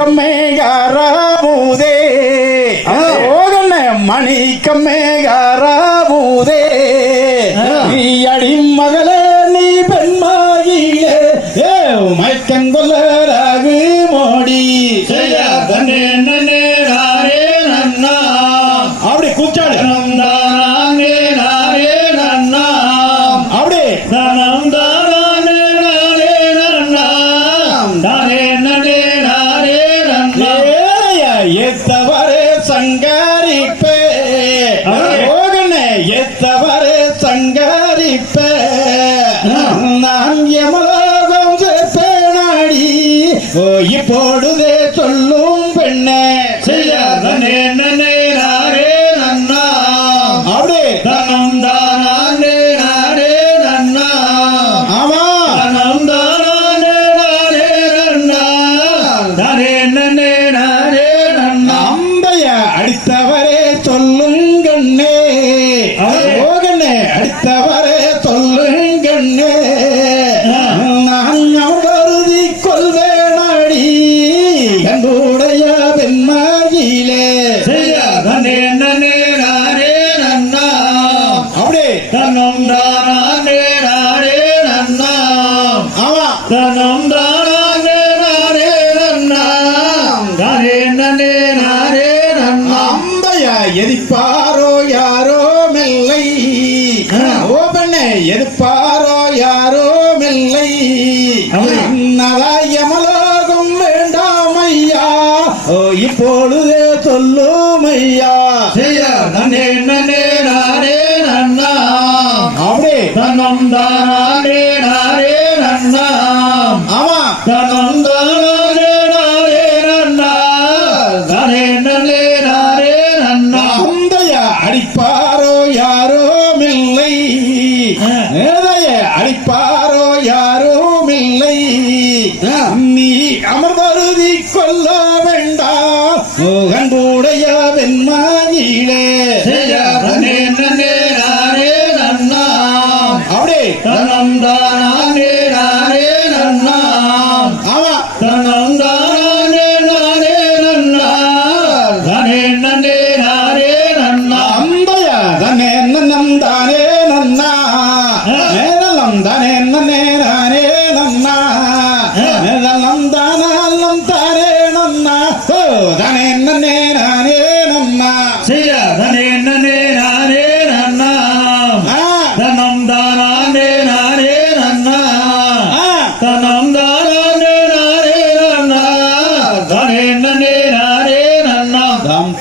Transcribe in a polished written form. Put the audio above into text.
மணிக்கம்மேகாராமுதே ஓகண்ண மணிக்கம்மேகாராமுதே நீ அடி மகளே நீ பெண்மாகிலே மயக்கங்கொல்லராகு மோடி அப்படி கூச்சாடு அப்படி எத்தவரே சங்கரிப்பே எத்தவரே சங்கரிப்பே நான் எமலோகம் சேர்ப்பேனாடி இப்பொழுதே சொல்லும் பெண்ணே செய்யாதே அப்படி தனம் தானே நாரே நன்னா ஆமா தனம் தானே நாரே நன்னா தானே நன்னே நாரே நன்னா அம்பைய அடித்தவரே சொல்லுங்கண்ணே ஓகண்ணே அடித்தவரே சொல்லுங்கண்ணே நான் கருதி கொள்வேனாடி என்னுடைய பெண்மாகிலே செய்யாதே நன்னே நாரே நன்னா அப்படி தனம் தானே நாரே நன்னா ஆமா தனம் தானே நாரே நன்னா தானே நன்னே நாரே நன்னா அம்பைய எதிர்ப்பாரோ யாரோ மெல்லை ஓ பெண்ணே எதிர்ப்பாரோ யாரோ மெல்லை யமலோகம் வேண்டாம் ஐயா இப்பொழுதே சொல்லும் ஐயா செய்யாதே நன்னே நாரே நன்னா அப்படி தனம் தானே நாரே நன்னா ஆமா தனம் தானே நாரே நன்னா தானே நன்னே நாரே நன்னா அம்பைய அடிப்பாரோ யாரோ மில்லை அடிப்பாரோ யாரும் இல்லை நீ அமர்வருதி கொள்ள வேண்டாம் மோகன்புடைய வெண்மாயிலே அப்படி தனம் தானே நாரே நன்னா ஆமா தனம் தானே நாரே நன்னா தானே நன்னே நாரே நன்னா அம்பைய தனே நன்னம் தானே நன்னா தானே நன்னே நாரே நன்னா நம் தானம் தானே நன்னா ஓ தானே நன்னே நாரே நன்னா செய்யாதே நன்னே நாரே நன்னா தனம் தானே நாரே நன்னா தனம் தானே நாரே நன்னா தானே நன்னே நாரே நன்னா தாம்